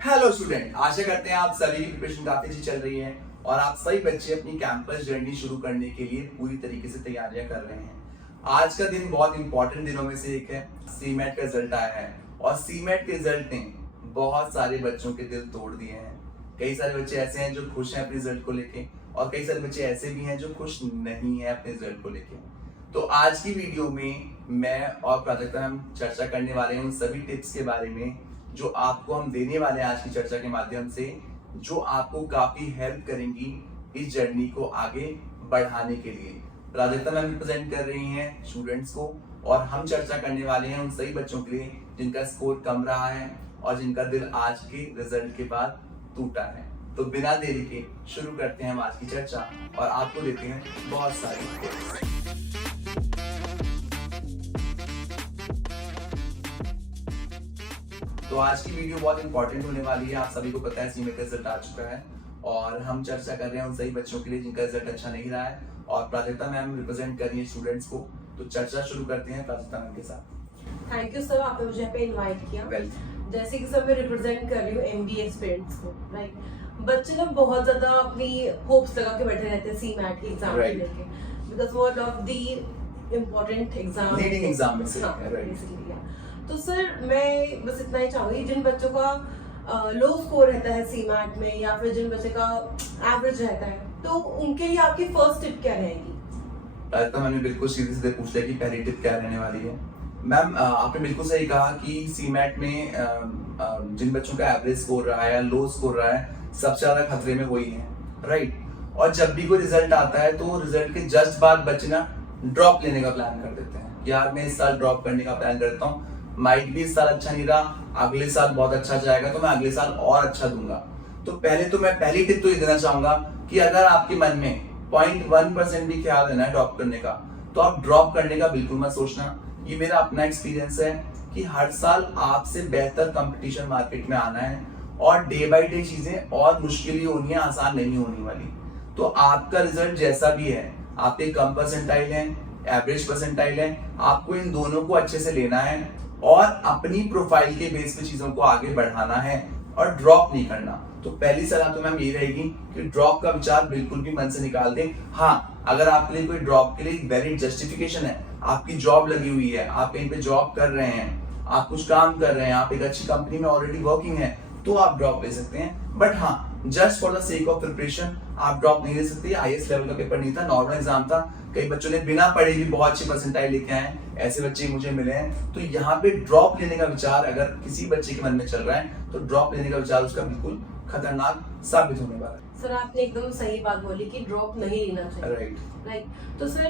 Hello student, आशा करते हैं आप सभी की प्रिपरेशन काफी अच्छी चल रही है और आप सभी बच्चे अपनी कैंपस जर्नी शुरू करने के लिए पूरी तरीके से तैयारियां कर रहे हैं। आज का दिन बहुत इंपॉर्टेंट दिनों में से एक है। सीमेट का रिजल्ट आया है और सीमेट के रिजल्ट ने बहुत सारे बच्चों के दिल तोड़ दिए हैं। कई सारे बच्चे ऐसे हैं जो खुश हैं अपने रिजल्ट को लेके और कई सारे बच्चे ऐसे भी हैं जो खुश नहीं है अपने रिजल्ट को लेके। तो आज की वीडियो में मैं और प्राजक्ता मैम चर्चा करने वाले हैं उन सभी टिप्स के बारे में जो आपको हम देने वाले हैं आज की चर्चा के माध्यम से, जो आपको काफी हेल्प करेंगी इस जर्नी को आगे बढ़ाने के लिए। प्राजक्ता मैम रिप्रेजेंट कर रही हैं स्टूडेंट्स को और हम चर्चा करने वाले हैं उन सभी बच्चों के लिए जिनका स्कोर कम रहा है और जिनका दिल आज के रिजल्ट के बाद टूटा है। तो बिना देरी के शुरू करते हैं हम आज की चर्चा और आपको देते हैं बहुत सारी टिप्स। तो आज की वीडियो बहुत इंपॉर्टेंट होने वाली है। आप सभी को पता है सीमेट का रिजल्ट आ चुका है और हम चर्चा कर रहे हैं उन सही बच्चों के लिए जिनका रिजल्ट अच्छा नहीं रहा है और प्राजक्ता मैम रिप्रेजेंट कर रही है स्टूडेंट्स को। तो चर्चा शुरू करते हैं प्राजक्ता मैम के साथ। थैंक यू सर, आपने मुझे यहाँ पे इनवाइट किया। जैसे कि सर मैं रिप्रेजेंट कर रही हूँ एमबीए स्टूडेंट्स को। राइट, बच्चे लोग बहुत ज्यादा अपनी होप्स लगा के बैठे रहते हैं सीमैट के एग्जाम को लेके, बिकॉज वो one of the important exam, leading exam में से तो सर मैं बस इतना ही चाहूंगी, जिन बच्चों का लो स्कोर रहता है सीमैट में या फिर जिन बच्चे का एवरेज रहता है, तो उनके लिए आपकी फर्स्ट टिप क्या रहेगी? तो मैंने बिल्कुल सीधे सीधे पूछ लिया कि पहली टिप क्या रहने वाली है। मैम आपने बिल्कुल सही कहा कि सीमैट में जिन बच्चों का एवरेज स्कोर रहा है या लो स्कोर रहा है सबसे ज्यादा खतरे में वही है। राइट, और जब भी कोई रिजल्ट आता है तो रिजल्ट के जस्ट बाद बच्चे ना ड्रॉप लेने का प्लान कर देते हैं। यार मैं इस साल ड्रॉप करने का प्लान करता हूँ, माइट भी इस साल अच्छा नहीं रहा, अगले साल बहुत अच्छा जाएगा तो मैं अगले साल और अच्छा दूंगा। तो पहले तो मैं पहली टिप तो ये देना चाहूंगा कि अगर आपके मन में 0.1% भी ख्याल है ना ड्रॉप करने का, तो आप ड्रॉप करने का बिल्कुल मत सोचना। ये मेरा अपना एक्सपीरियंस है कि हर साल आपसे बेहतर कंपटीशन मार्केट में आना है और डे बाय डे चीजें और मुश्किल ही होनी है, आसान नहीं होने वाली। तो आपका रिजल्ट जैसा भी है, आपके कम परसेंटाइल है, एवरेज परसेंटाइल है, आपको इन दोनों को अच्छे से लेना है और अपनी प्रोफाइल के बेस पे चीजों को आगे बढ़ाना है और ड्रॉप नहीं करना। तो पहली सलाह तो मैम ये रहेगी कि ड्रॉप का विचार बिल्कुल भी मन से निकाल दें। हाँ, अगर आपके लिए कोई ड्रॉप के लिए वैलिड जस्टिफिकेशन है, आपकी जॉब लगी हुई है, आप कहीं पे जॉब कर रहे हैं, आप कुछ काम कर रहे हैं, आप एक अच्छी कंपनी में ऑलरेडी वर्किंग है, तो आप ड्रॉप ले सकते हैं। बट हाँ, just for the sake of preparation आप ड्रॉप नहीं ले सकते। आईएएस लेवल का पेपर नहीं था, नॉर्मल एग्जाम था, कई बच्चों ने बिना पढ़े भी बहुत अच्छी परसेंटाइल लेके आए, ऐसे बच्चे मुझे मिले हैं। तो यहाँ पे ड्रॉप लेने का विचार अगर किसी बच्चे के मन में चल रहा है तो ड्रॉप लेने का विचार उसका बिल्कुल खतरनाक साबित होने वाला है। सर आपने एकदम सही बात बोली कि ड्रॉप नहीं लेना चाहिए। राइट, तो सर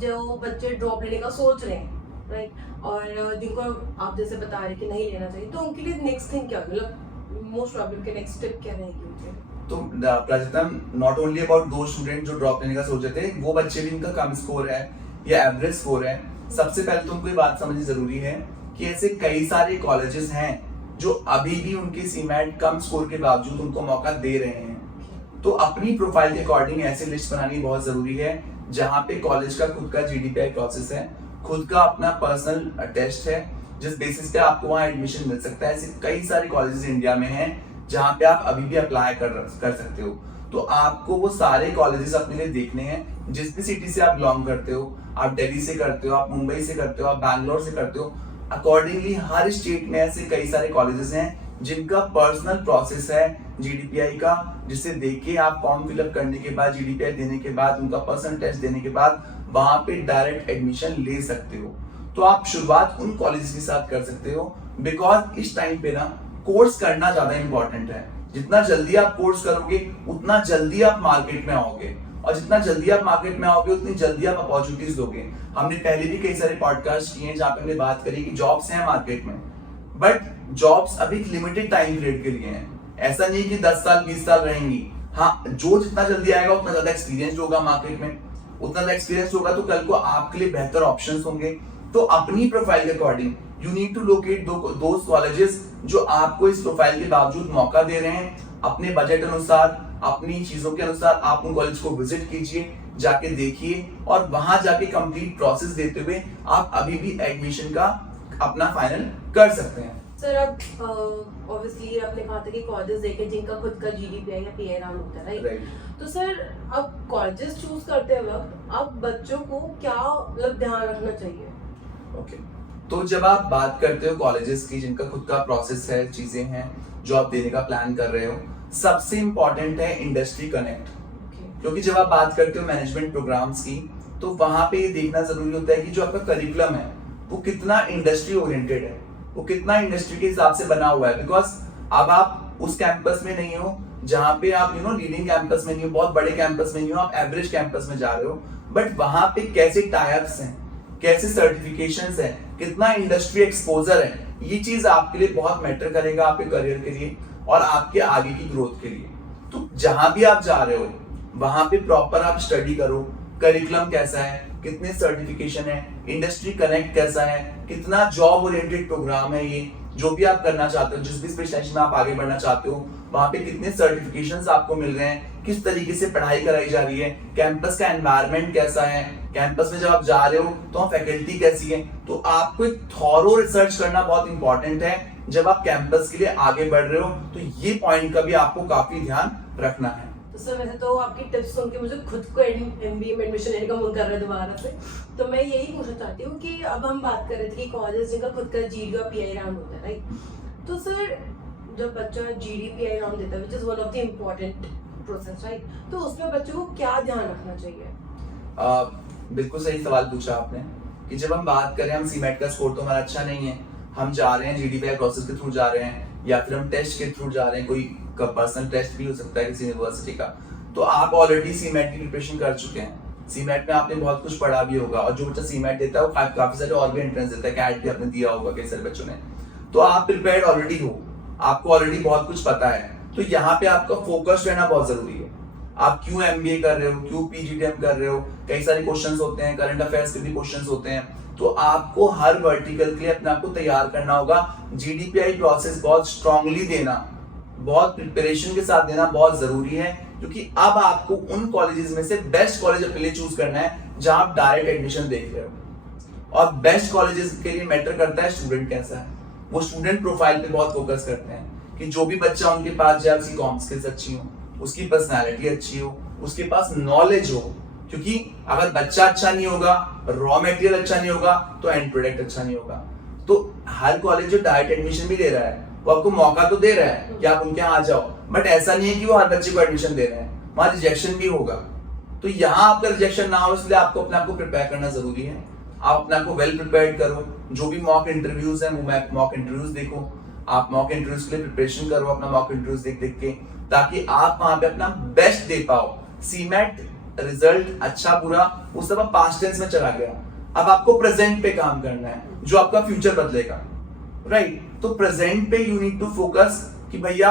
जो बच्चे ड्रॉप लेने का सोच रहे हैं, राइट, और जिनको आप जैसे बता रहे कि नहीं लेना चाहिए, तो उनके लिए नेक्स्ट थिंग क्या, मतलब मोस्ट प्रॉब्लम के नेक्स्ट स्टेप क्या रहेगी उनके? तो प्राजक्ता, नॉट ओनली अबाउट दो स्टूडेंट जो ड्रॉप लेने का सोच रहे थे, वो बच्चे भी इनका कम स्कोर है या एवरेज स्कोर है, सबसे पहले तो उनको ये बात समझनी जरूरी है कि ऐसे कई सारे कॉलेजेस हैं जो अभी भी उनके सीमैट कम स्कोर के बावजूद उनको मौका दे रहे हैं। तो अपनी प्रोफाइल के अकॉर्डिंग ऐसे लिस्ट बनानी बहुत जरूरी है जहाँ पे कॉलेज का खुद का जीडीपीआई प्रोसेस है, खुद का अपना पर्सनल टेस्ट है, जिस बेसिस पे आपको वहाँ एडमिशन मिल सकता है। ऐसे कई सारे कॉलेजेस इंडिया में हैं जहाँ पे आप अभी भी अप्लाई कर सकते हो। तो आपको वो सारे कॉलेजेस अपने लिए देखने हैं। जिस भी सिटी से आप बिलोंग करते हो, आप दिल्ली से करते हो, आप मुंबई से करते हो, आप बैंगलोर से करते हो, अकॉर्डिंगली हर स्टेट में ऐसे कई सारे कॉलेजेस हैं जिनका पर्सनल प्रोसेस है जीडीपीआई का, जिसे देख के आप फॉर्म फिलअप करने के बाद, जीडीपीआई देने के बाद, उनका पर्सनल टेस्ट देने के बाद वहां पे डायरेक्ट एडमिशन ले सकते हो। तो आप शुरुआत उन कॉलेजेस के साथ कर सकते हो, बिकॉज इस टाइम पे ना कोर्स करना ज्यादा इंपॉर्टेंट है। जितना जल्दी आप कोर्स करोगे उतना जल्दी आप मार्केट में आओगे और जितना जल्दी आप मार्केट में आओगे उतनी जल्दी आप अपॉर्चुनिटीज दोगे। हमने पहले भी कई सारे पॉडकास्ट किए हैं जहाँ पे हमने बात करी कि जॉब्स हैं मार्केट में, बट जॉब्स अभी लिमिटेड टाइम पीरियड के लिए हैं। ऐसा नहीं कि 10 साल 20 साल रहेंगी। हाँ, जो जितना जल्दी आएगा उतना ज्यादा एक्सपीरियंस होगा मार्केट में, उतना ज्यादा एक्सपीरियंस होगा तो कल को आपके लिए बेहतर ऑप्शंस होंगे। तो अपनी प्रोफाइल के according you need to locate those colleges जो आपको इस प्रोफाइल के बावजूद मौका दे रहे हैं। अपने बजट अनुसार, अपनी चीजों के अनुसार आप उन कॉलेज को विजिट कीजिए, जाके देखिए और वहां जाके कंप्लीट प्रोसेस देते हुए आप अभी भी एडमिशन का अपना फाइनल कर सकते हैं। सर अब ऑब्वियसली आपने कहा था कि कॉलेजेस देखे जिनका खुद का GDPI या PI राउंड होता है, राइट? तो सर अब कॉलेजेस चूज करते वक्त अब बच्चों को क्या मतलब ध्यान रखना चाहिए? ओके, तो जब आप बात करते हो कॉलेजेस की जिनका खुद का प्रोसेस है, चीजें हैं जो आप देने का प्लान कर रहे हो, सबसे इंपॉर्टेंट है इंडस्ट्री कनेक्ट। क्योंकि जब आप बात करते हो मैनेजमेंट प्रोग्राम्स की, तो वहां पे ये देखना जरूरी होता है कि जो आपका करिकुलम है वो कितना इंडस्ट्री ओरिएंटेड है, वो कितना इंडस्ट्री के हिसाब से बना हुआ है। बिकॉज अब आप उस कैंपस में नहीं हो जहाँ पे आप लीडिंग कैंपस में नहीं हो, बहुत बड़े कैंपस में नहीं हो, आप एवरेज कैंपस में जा रहे हो, बट वहां पे कैसे टाइप्स हैं, कैसे सर्टिफिकेशंस हैं, कितना इंडस्ट्री एक्सपोजर है, ये चीज आपके लिए बहुत मैटर करेगा आपके करियर के लिए और आपके आगे की ग्रोथ के लिए। तो जहां भी आप जा रहे हो वहां पे प्रॉपर आप स्टडी करो, करिकुलम कैसा है, कितने सर्टिफिकेशन है, इंडस्ट्री कनेक्ट कैसा है, कितना जॉब ओरिएंटेड प्रोग्राम है, ये जो भी आप करना चाहते हो, जिस भी स्पेशलाइजेशन में आप आगे बढ़ना चाहते हो, वहां पे कितने सर्टिफिकेशंस आपको मिल रहे हैं, किस तरीके से पढ़ाई कराई जा रही है, कैंपस का एनवायरनमेंट कैसा है, कैंपस में जब आप जा रहे हो तो फैकल्टी कैसी है। तो आपको एक थॉरो रिसर्च करना बहुत इंपॉर्टेंट है जब आप कैंपस के लिए आगे बढ़ रहे हो, तो ये पॉइंट का भी आपको काफी ध्यान रखना है। तो सर वैसे तो आपकी टिप्स सुन के मुझे खुद को MBA में एडमिशन लेने का मन कर रहा है दोबारा से। तो मैं यही पूछना चाहती हूँ कि अब हम बात कर रहे थे कि कॉलेज जिनका खुद का GD और PI राउंड होता है, राइट? तो सर जब बच्चा GD PI राउंड देता है, which is one of the important process, right? तो उसमें बच्चे को क्या ध्यान रखना चाहिए? बिल्कुल सही सवाल पूछा आपने कि जब हम बात करें, हम सीमेट का स्कोर तो हमारा अच्छा नहीं है, हम जा रहे हैं GDPI प्रोसेस के थ्रू जा रहे हैं या फिर हम टेस्ट के थ्रू जा रहे हैं, कोई पर्सनल टेस्ट भी हो सकता है किसी यूनिवर्सिटी का। तो आप ऑलरेडी सीमेट की प्रिपरेशन कर चुके हैं, सीमेट में आपने बहुत कुछ पढ़ा भी होगा, और जो बच्चा सीमेट देता है वो काफी सारे और भी एंट्रेंस देता है, कैट भी आपने दिया होगा कई सारे बच्चों ने। तो आप प्रिपेयर्ड ऑलरेडी हो, आपको ऑलरेडी बहुत कुछ पता है। तो यहाँ पे आपका फोकस रहना बहुत जरूरी है। आप क्यों MBA कर रहे हो, क्यों PGDM कर रहे हो, कई सारे क्वेश्चंस होते हैं, करंट अफेयर्स के भी क्वेश्चंस होते हैं। तो आपको हर वर्टिकल के लिए अपने आप को तैयार करना होगा। GDPI प्रोसेस बहुत स्ट्रांगली देना, बहुत प्रिपरेशन के साथ देना बहुत जरूरी है, क्योंकि अब आपको उन कॉलेजेस में से बेस्ट कॉलेज अपने लिए चूज करना है जहां आप डायरेक्ट एडमिशन देख रहे हो। और बेस्ट कॉलेजेस के लिए मैटर करता है स्टूडेंट कैसा है, वो स्टूडेंट प्रोफाइल पे बहुत फोकस करते हैं कि जो भी बच्चा उनके पास जाए उसकी कॉम स्किल्स अच्छी हो, उसकी पर्सनैलिटी अच्छी हो, उसके पास नॉलेज हो। क्योंकि अगर बच्चा अच्छा नहीं होगा, रॉ मटेरियल अच्छा नहीं होगा, तो एंड प्रोडक्ट अच्छा नहीं होगा। तो हर कॉलेज जो डायरेक्ट एडमिशन भी दे रहा है वो आपको मौका तो दे रहा है कि आप उनके यहाँ आ जाओ, बट ऐसा नहीं है कि वो हर बच्चे को एडमिशन दे रहे हैं, वहां रिजेक्शन भी होगा। तो यहाँ आपका रिजेक्शन ना हो, इसलिए आपको अपने आप को प्रिपेयर करना जरूरी है। आप अपने आप को वेल प्रिपेयर्ड करो, जो भी मॉक इंटरव्यूज हैं वो मॉक इंटरव्यूज देखो, आप मॉक इंटरव्यूज के लिए प्रिपरेशन करो अपना मॉक इंटरव्यूज देख देख के, ताकि आप वहां पे अपना बेस्ट दे पाओ। सीमेट रिजल्ट अच्छा बुरा वो सब अब पास्ट टेंस में चला गया, अब आपको प्रेजेंट पे काम करना है जो आपका फ्यूचर बदलेगा, राइट? तो प्रेजेंट पे यू नीड टू फोकस कि भैया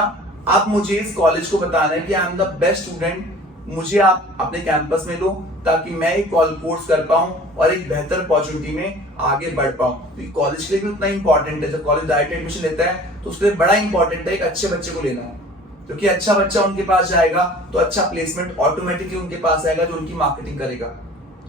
आप मुझे इस कॉलेज को बताना है कि I am the best student, मुझे आप अपने कैंपस में लो ताकि मैं एक कोर्स कर पाऊं और एक बेहतर अपॉर्चुनिटी में आगे बढ़ पाऊं। तो कॉलेज के लिए भी उतना इंपॉर्टेंट है, जब कॉलेज डायरेक्ट एडमिशन लेता है तो उसके लिए बड़ा इंपॉर्टेंट है एक अच्छे बच्चे को लेना है, क्योंकि अच्छा बच्चा उनके पास जाएगा तो अच्छा प्लेसमेंट ऑटोमेटिकली उनके पास आएगा जो उनकी मार्केटिंग करेगा।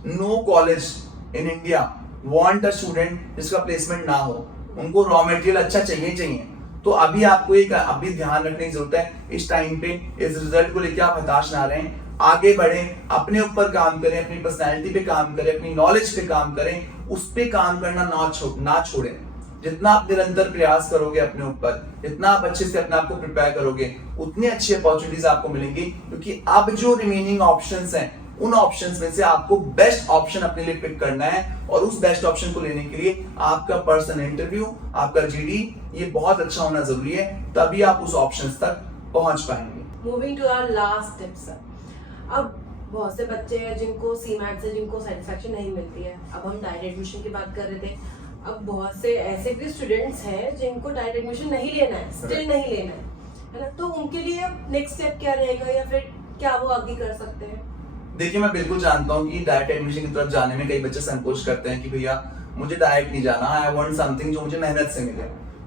No college in India want a student जिसका प्लेसमेंट ना हो, उनको रॉ मटेरियल अच्छा चाहिए। तो अभी आपको एक अभी ध्यान रखने की जरूरत है, इस टाइम पे इस रिजल्ट को लेकर आप हताश ना रहें, आगे बढ़ें, अपने ऊपर काम करें, अपनी पर्सनैलिटी पे काम करें, अपनी नॉलेज पे काम करें, उस पे काम करना ना छोड़ें। जितना आप निरंतर प्रयास करोगे अपने ऊपर, जितना आप अच्छे से अपने आप को प्रिपेयर करोगे, उतनी अच्छी अपॉर्चुनिटीज आपको मिलेंगी। क्योंकि अब जो रिमेनिंग ऑप्शंस हैं उन ऑप्शंस में से आपको बेस्ट ऑप्शन अपने लिए पिक करना है, और उस बेस्ट ऑप्शन को लेने के लिए आपका पर्सनल इंटरव्यू, आपका GD ये बहुत अच्छा होना जरूरी है, तभी आप उस ऑप्शंस तक पहुंच पाएंगे। Moving to our last tip sir, अब बहुत से बच्चे हैं जिनको सीमेट से जिनको सेटिस्फैक्शन नहीं मिलती है। अब हम डायरेक्ट एडमिशन की बात कर रहे थे, अब बहुत से ऐसे भी स्टूडेंट्स हैं जिनको डायरेक्ट एडमिशन नहीं लेना है, स्टिल नहीं लेना है ना? तो उनके लिए नेक्स्ट स्टेप क्या रहेगा, या फिर क्या वो आगे कर सकते हैं? देखिए, मैं बिल्कुल जानता हूँ कि डायरेक्ट एडमिशन की तरफ जाने में कई बच्चे संकोच करते हैं कि भैया मुझे डायरेक्ट नहीं जाना, आई वांट समथिंग जो मुझे मेहनत से मिले,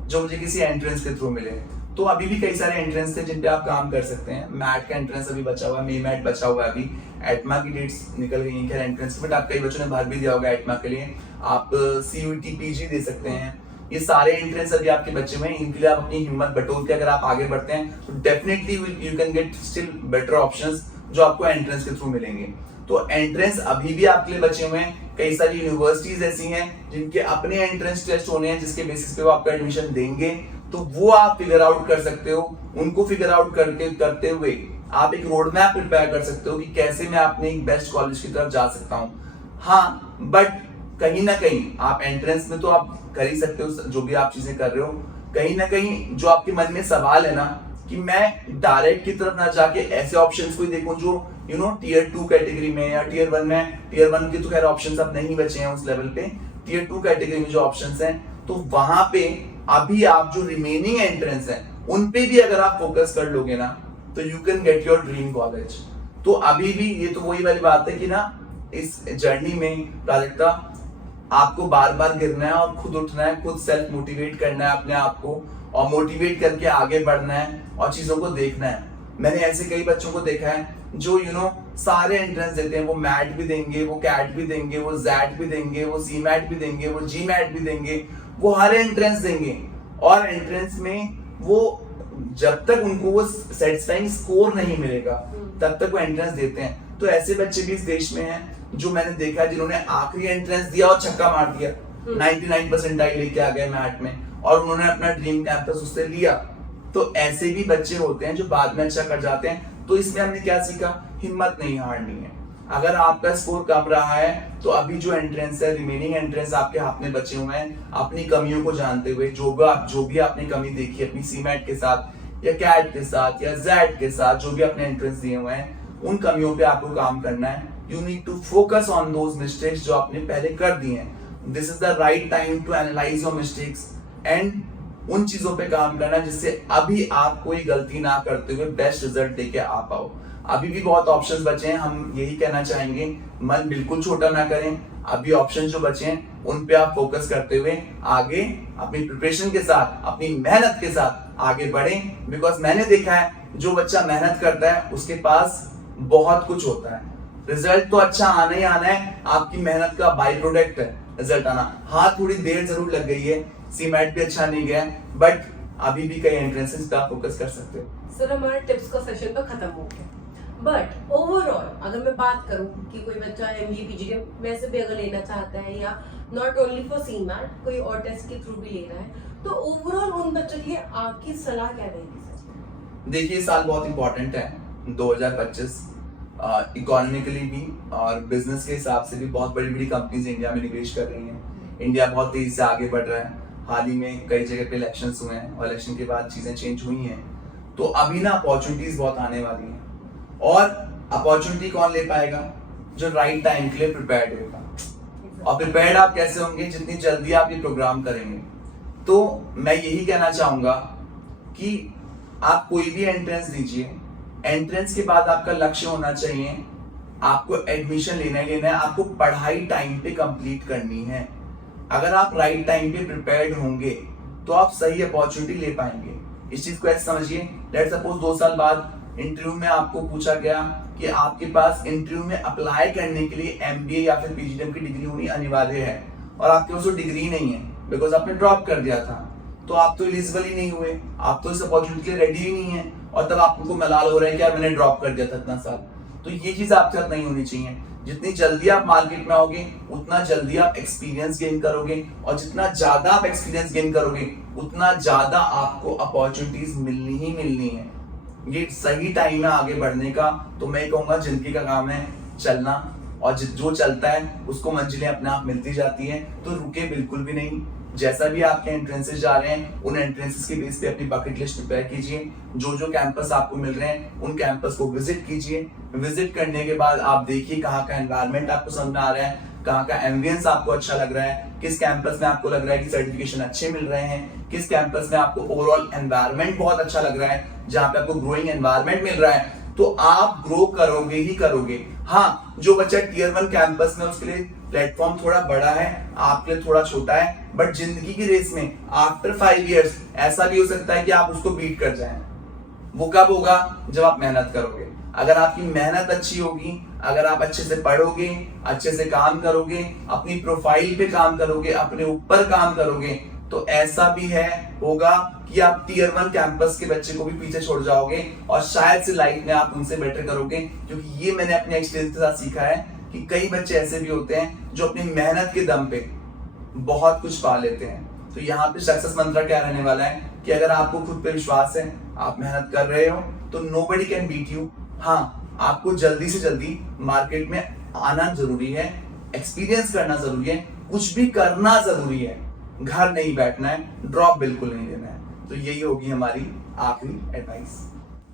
जो मुझे किसी एंट्रेंस के थ्रू मिले। तो अभी भी कई सारे एंट्रेंस थे जिन पे आप काम कर सकते हैं। मैट का एंट्रेंस अभी बचा हुआ है, मे मैट बचा हुआ है, अभी एटमा की डेट्स निकल गई हैं खैर एंट्रेंस, बट आप कई बच्चों ने भर भी दिया होगा एटमा के लिए। आप CUET PG दे सकते हैं, ये सारे एंट्रेंस अभी आपके बच्चे में, इनके लिए आप अपनी हिम्मत बटोर के अगर आप आगे बढ़ते हैं तो definitely you can get still better options जो आपको एंट्रेंस के थ्रू मिलेंगे। तो एंट्रेंस अभी भी आपके लिए बचे हुए हैं। कई सारी यूनिवर्सिटीज ऐसी हैं जिनके अपने एंट्रेंस टेस्ट होने हैं, जिसके बेसिस पे वो आपका एडमिशन देंगे, तो वो आप फिगर आउट कर सकते हो। उनको फिगर आउट करते हुए आप एक रोड मैप प्रिपेयर कर सकते हो कि कैसे मैं अपने एक बेस्ट कॉलेज की तरफ जा सकता हूँ। हाँ, बट कहीं ना कहीं आप एंट्रेंस में तो आप कर ही सकते हो जो भी आप चीजें कर रहे हो, कहीं ना कहीं जो आपके मन में सवाल है ना कि मैं डायरेक्ट की तरफ ना जाके ऐसे ऑप्शंस को ही देखूं जो टियर 2 कैटेगरी में या टियर 1 में, टियर 1 के तो खैर ऑप्शंस अब नहीं बचे हैं उस लेवल पे, टियर 2 कैटेगरी में जो ऑप्शंस हैं, तो वहां पे अभी आप जो रिमेनिंग एंट्रेंस है उन पे भी अगर आप फोकस कर लोगे ना तो you can get your dream college. तो अभी भी ये तो वही वाली बात है कि ना इस जर्नी में प्राजक्ता आपको बार बार गिरना है और खुद उठना है, खुद सेल्फ मोटिवेट करना है अपने आप को और मोटिवेट करके आगे बढ़ना है और चीजों को देखना है। मैंने ऐसे कई बच्चों को देखा है जो सारे एंट्रेंस देते हैं, वो मैट भी देंगे, वो कैट भी देंगे, वो जैट भी देंगे, वो सी मैट भी देंगे, वो जी मैट भी देंगे, वो हर एंट्रेंस देंगे और एंट्रेंस में वो जब तक उनको वो सेटिस्फाइंग स्कोर नहीं मिलेगा तब तक वो एंट्रेंस देते हैं। तो ऐसे बच्चे भी इस देश में हैं जो मैंने देखा है जिन्होंने आखिरी एंट्रेंस दिया और छक्का मार दिया, 99 परसेंटाइल लेके आ गए मैट में और उन्होंने अपना ड्रीम कैंपस उससे लिया। तो ऐसे भी बच्चे होते हैं जो बाद में अच्छा कर जाते हैं। तो इसमें हमने क्या सीखा, हिम्मत नहीं हारनी है। अगर आपका स्कोर कम रहा है तो अभी जो एंट्रेंस है, रिमेनिंग एंट्रेंस आपके हाथ में बचे हुए हैं, अपनी कमियों को जानते हुए जो भी आपने कमी देखी अपनी सीमेट के साथ या कैट के साथ या जेड के साथ, जो भी आपने एंट्रेंस दिए हुए हैं, उन कमियों पे आपको काम करना है। You need to focus on those mistakes जो आपने पहले कर दी हैं। This is the right time to analyse your mistakes and उन चीजों पे काम करना जिससे अभी आप कोई गलती ना करते हुए बेस्ट रिजल्ट लेके आ पाओ। अभी भी बहुत ऑप्शंस बचे हैं, हम यही कहना चाहेंगे, मन बिल्कुल छोटा ना करें। अभी ऑप्शन जो बचे हैं उन पे आप फोकस करते हुए आगे अपनी प्रिपरेशन के साथ, अपनी मेहनत के साथ आगे बढ़ें। बिकॉज मैंने देखा है जो बच्चा मेहनत करता है उसके पास बहुत कुछ होता है। रिजल्ट तो अच्छा आना ही आना है, आपकी मेहनत का बाई प्रोडक्ट है रिजल्ट आना। हाँ, थोड़ी देर जरूर लग गई है, सीमेट भी अच्छा नहीं गया, बट अभी भी कई एंट्रेंसेस पे आप फोकस कर सकते हो। सर, हमारा टिप्स का सेशन तो खत्म हो गया, बट ओवरऑल अगर मैं बात करूं कि कोई बच्चा एमबीए पीजीडीएम वैसे भी अगर लेना चाहता है या नॉट ओनली फॉर सीमैट, कोई और टेस्ट के थ्रू भी ले रहा है, तो ओवरऑल उन बच्चों के लिए आपकी सलाह क्या रहेगी सर? देखिए, साल बहुत इंपॉर्टेंट है 2025, इकोनॉमिकली भी और बिजनेस के हिसाब से भी बहुत बड़ी बड़ी कंपनीज इंडिया में निवेश कर रही हैं। इंडिया बहुत तेजी से आगे बढ़ रहा है। हाल ही में कई जगह पे इलेक्शंस हुए हैं और इलेक्शन के बाद चीजें चेंज हुई हैं, तो अभी ना अपॉर्चुनिटीज बहुत आने वाली हैं। और अपॉर्चुनिटी कौन ले पाएगा? जो राइट टाइम के लिए प्रिपेयर्ड होगा। और प्रिपेयर्ड आप कैसे होंगे? जितनी जल्दी आप ये प्रोग्राम करेंगे। तो मैं यही कहना चाहूंगा कि आप कोई भी एंट्रेंस दीजिए, एंट्रेंस के बाद आपका लक्ष्य होना चाहिए आपको एडमिशन लेना ही लेना है, आपको पढ़ाई टाइम पे कंप्लीट करनी है। अगर आप राइट टाइम पे प्रिपेयर्ड होंगे तो आप सही अपॉर्चुनिटी ले पाएंगे। इस चीज को ऐसे समझिए, लेट्स सपोज 2 साल बाद इंटरव्यू में आपको पूछा गया कि आपके पास इंटरव्यू में अप्लाई करने के लिए एमबीए या फिर पीजीडीएम की डिग्री होनी अनिवार्य है और आपके पास वो डिग्री नहीं है बिकॉज आपने ड्रॉप कर दिया था, तो आप तो एलिजिबल ही नहीं हुए, आप तो इस अपॉर्चुनिटी के लिए रेडी ही नहीं है और तब आपको मलाल हो रहा है कि यार मैंने ड्रॉप कर दिया था इतना साल। तो ये चीज आपके साथ नहीं होनी चाहिए। जितनी जल्दी आप मार्केट में आओगे उतना जल्दी आप एक्सपीरियंस गेन करोगे और जितना ज्यादा आप एक्सपीरियंस गेन करोगे उतना ज्यादा आपको अपॉर्चुनिटीज मिलनी ही मिलनी है। ये सही टाइम है आगे बढ़ने का। तो मैं कहूंगा जिंदगी का काम है चलना, और जो चलता है उसको मंजिलें अपने आप मिलती जाती हैं। तो रुके बिल्कुल भी नहीं। जैसा भी आपके एंट्रेंसेस जा रहे हैं उन एंट्रेंसेस के बेस पे अपनी बकेट लिस्ट प्रिपेयर कीजिए। जो कैंपस आपको मिल रहे हैं उन कैंपस को विजिट कीजिए। विजिट करने के बाद आप देखिए कहाँ का एनवायरनमेंट आपको समझ में आ रहा है, कहाँ का एम्बियंस आपको अच्छा लग रहा है, किस कैंपस में आपको लग रहा है कि सर्टिफिकेशन अच्छे मिल रहे हैं, किस कैंपस में आपको ओवरऑल एनवायरनमेंट बहुत अच्छा लग रहा है, जहाँ पे आपको ग्रोइंग एनवायरनमेंट मिल रहा है, तो आप ग्रो करोगे ही करोगे। हाँ, जो बच्चा टियर 1 कैंपस में उसके लिए प्लेटफॉर्म थोड़ा बड़ा है, आपके लिए थोड़ा छोटा है, बट जिंदगी की रेस में आफ्टर 5 इयर्स ऐसा भी हो सकता है कि आप उसको बीट कर जाएं। वो कब होगा? जब आप मेहनत करोगे। अगर आपकी मेहनत अच्छी होगी, अगर आप अच्छे से पढ़ोगे, अच्छे से काम करोगे, अपनी प्रोफाइल पे काम करोगे, अपने ऊपर काम करोगे, तो ऐसा भी है होगा कि आप टियर 1 कैंपस के बच्चे को भी पीछे छोड़ जाओगे और शायद से लाइफ में आप उनसे बेटर करोगे, क्योंकि ये मैंने अपने एक्सपीरियंस के साथ सीखा है कि कई बच्चे ऐसे भी होते हैं जो अपनी मेहनत के दम पे बहुत कुछ पा लेते हैं। तो यहाँ पे सक्सेस मंत्र क्या रहने वाला है कि अगर आपको खुद पे विश्वास है, आप मेहनत कर रहे हो, तो नोबडी कैन बीट यू। हाँ, आपको जल्दी से जल्दी मार्केट में आना जरूरी है, एक्सपीरियंस करना जरूरी है, कुछ भी करना जरूरी है, घर नहीं बैठना है, ड्रॉप बिल्कुल नहीं लेना है। तो यही होगी हमारी आखिरी एडवाइस।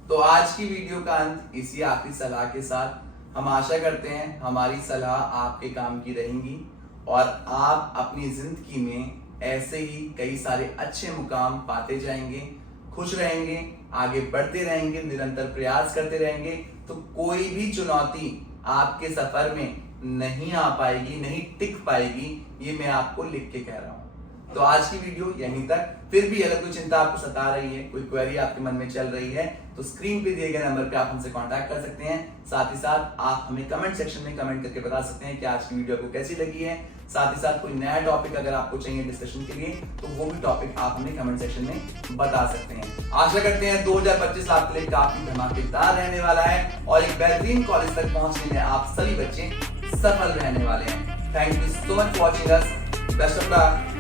तो आज की वीडियो का अंत इसी आखिरी सलाह के साथ। हम आशा करते हैं हमारी सलाह आपके काम की रहेंगी और आप अपनी जिंदगी में ऐसे ही कई सारे अच्छे मुकाम पाते जाएंगे, खुश रहेंगे, आगे बढ़ते रहेंगे, निरंतर प्रयास करते रहेंगे, तो कोई भी चुनौती आपके सफर में नहीं आ पाएगी, नहीं टिक पाएगी। ये मैं आपको लिख के कह रहा हूं। तो आज की वीडियो यहीं तक। फिर भी अगर कोई चिंता आपको सता रही है, कोई क्वेरी आपके मन में चल रही है, तो स्क्रीन पे दिए गए नंबर पे आप हमसे कांटेक्ट कर सकते हैं। साथ ही साथ आप हमें कमेंट सेक्शन में कमेंट करके बता सकते हैं कि आज की वीडियो आपको कैसी लगी है। साथ ही साथ कोई नया टॉपिक अगर आपको चाहिए डिस्कशन के लिए, तो वो भी टॉपिक आप हमें कमेंट सेक्शन में बता सकते हैं। आशा करते हैं 2025 आपके लिए काफी धमाकेदार रहने वाला है और एक बेहतरीन कॉलेज तक पहुंचने में आप सभी बच्चे सफल रहने वाले हैं। Thank you so much for watching us. Best of luck.